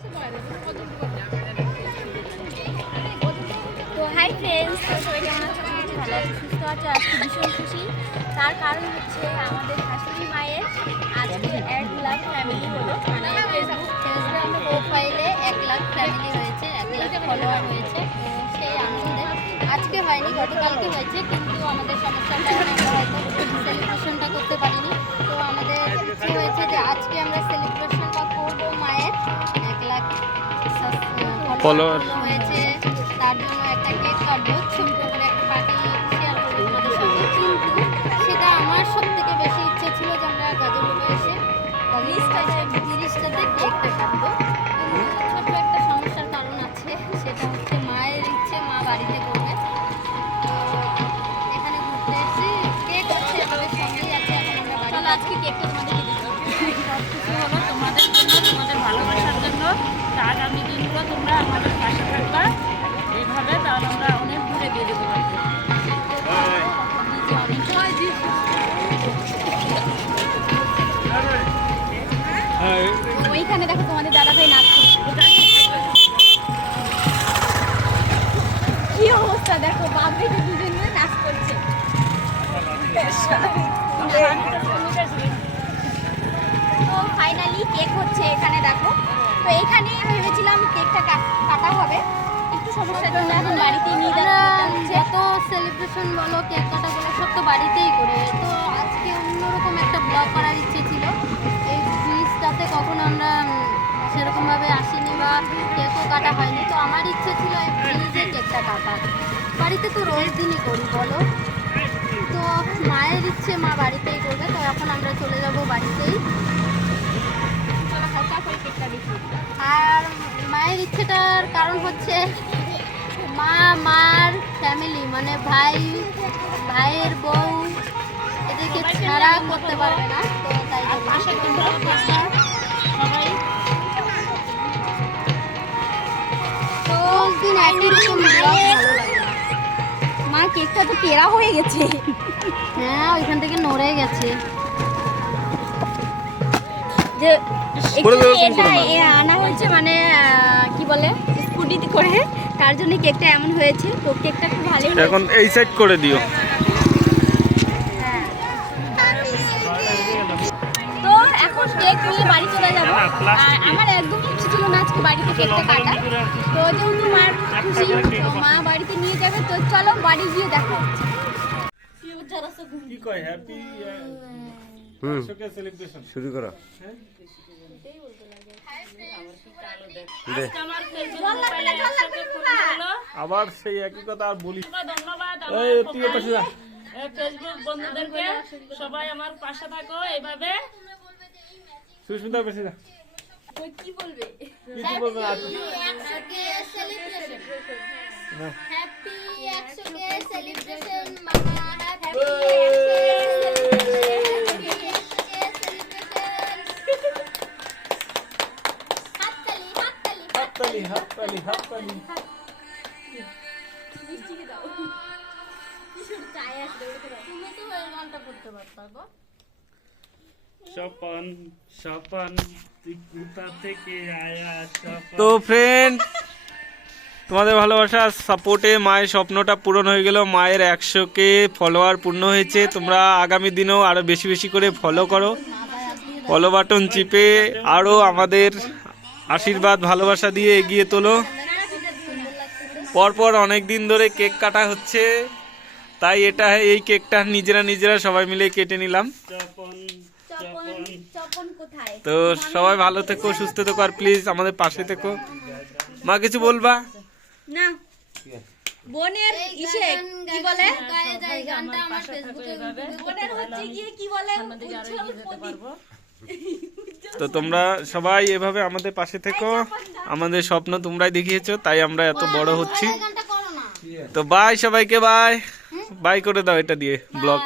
তো hi friends সবাই কেমন আছো? ভালো সুস্থ আছো আজকে ভীষণ খুশি। তার কারণ হচ্ছে আমাদের শাশুড়ি মায়ের আজকে এক লাখ ফ্যামিলি হলো। মানে ফেসবুক প্রোফাইলে এক লাখ ফ্যামিলি হয়েছে, এক লাখ ফলোয়ার হয়েছে। সেই আনন্দে আজকে হয়নি, গতকালকে হয়েছে, কিন্তু আমাদের আমরা হয়তো সেলিব্রেশনটা করতে পারিনি। তো আমাদের হয়েছে যে আজকে আমরা সেলিব্রেশনটা Follower. হয়েছে তার জন্য একটা কেক কাটবো ছোট্ট করে একটা পার্টি শেয়ার করব তোমাদের সঙ্গে কিন্তু সেটা আমার সব থেকে বেশি ইচ্ছে ছিল যে আমরা গাজরগুলো এসে তিরিশটাতে তিরিশটাতে কেকটা কাটবো কিন্তু ছোট্ট একটা সমস্যার কারণ আছে সেটা হচ্ছে মায়ের ইচ্ছে মা বাড়িতে করবে তো এখানে ঘুরতে এসেছি কেক হচ্ছে আমাদের সঙ্গেই আছে এখন আমরা বাড়ি আজকে কেকটা কিছু তোমাদের জন্য তোমাদের ভালোবাসার জন্য। তা আগামী দিনগুলো তোমরা আমাদের পাশে থাকবা। এইভাবে তাহলে আমরা অনেক দূরে দিয়ে দেবো ওইখানে দেখো তোমাদের দাদা ভাই নাচ করছে কি অবস্থা? দেখো বাবরি দুজন নাচ করছে। তো ফাইনালি কেক হচ্ছে এখানে দেখো। তো এখানে ভেবেছিলাম কেকটা কাট- হবে। একটু সমস্যার জন্য এখন বাড়িতেই নিয়ে যত সেলিব্রেশন বলো কেক কাটা বলো সব তো বাড়িতেই করি। তো আজকে অন্যরকম একটা ব্লগ করার ইচ্ছে ছিল। এই জিনিসটাতে কখনো আমরা সেরকমভাবে আসিনি বা কেকও কাটা হয়নি। তো আমার ইচ্ছে ছিল এই ফ্রিজে কেকটা কাটা বাড়িতে তো রোজ দিনই করি বলো। তো মায়ের ইচ্ছে মা বাড়িতেই করবে তো এখন আমরা চলে যাব বাড়িতেই। আর মায়ের ইচ্ছেটার কারণ হচ্ছে মা মার ফ্যামিলি মানে ভাই ভাইয়ের বউ এদেরকে ছাড়া করতে পারবে না। তো তাই দিন একই রকম। মা কেকটা তো টেরা হয়ে গেছে। হ্যাঁ ওইখান থেকে নড়ে গেছে। যে আনা হয়েছে মানে কি বলে স্কুটিতে করে। তার জন্য কেকটা এমন হয়েছে। তো কেকটা খুব ভালো এখন এই সাইড করে দিও। তো এখন কেক নিয়ে বাড়ি চলে যাব। আর আমার একদমই ইচ্ছে ছিল না আজকে বাড়িতে কেকটা কাটা তো যেহেতু মার খুশি মা বাড়িতে নিয়ে যাবে। তো চলো বাড়ি গিয়ে দেখো কি কয়? হ্যাপি হুম। শুরু করো। হলো আবার সেই একই কথা আর বলি ফেসবুক বন্ধুদেরকে সবাই আমার পাশে থাকো এইভাবে। সুস্মিতার পাশে যা। কি বলবে? কি কি বলবে না হ্যাপি একশো কে সেলিব্রেশন হাততালি হাততালি হাততালি। স্বপন স্বপন তুই কোথা থেকে আয়া তো ফ্রেন্ড তোমাদের ভালোবাসা সাপোর্টে মায়ের স্বপ্নটা পূরণ হয়ে গেল। মায়ের একশো কে ফলোয়ার পূর্ণ হয়েছে। তোমরা আগামী দিনেও আরও বেশি বেশি করে ফলো করো। ফলো বাটন চিপে আরও আমাদের আশীর্বাদ ভালোবাসা দিয়ে এগিয়ে তোলো। পরপর অনেক দিন ধরে কেক কাটা হচ্ছে। তাই এটা এই কেকটা নিজেরা নিজেরা সবাই মিলে কেটে নিলাম। তো সবাই ভালো থেকো সুস্থ থেকো আর প্লিজ আমাদের পাশে থেকো। মা কিছু বলবা? না। বোনের ইসে কি বলে? গানটা আমার ফেসবুকে বোনের হচ্ছে গিয়ে কি বলে? উজ্জ্বল প্রদীপ। তো তোমরা সবাই এভাবে আমাদের পাশে থেকো। আমাদের স্বপ্ন তোমরাই দেখিয়েছো তাই আমরা এত বড় হচ্ছি। তো বাই সবাইকে বাই বাই করে দাও এটা দিয়ে ব্লগ.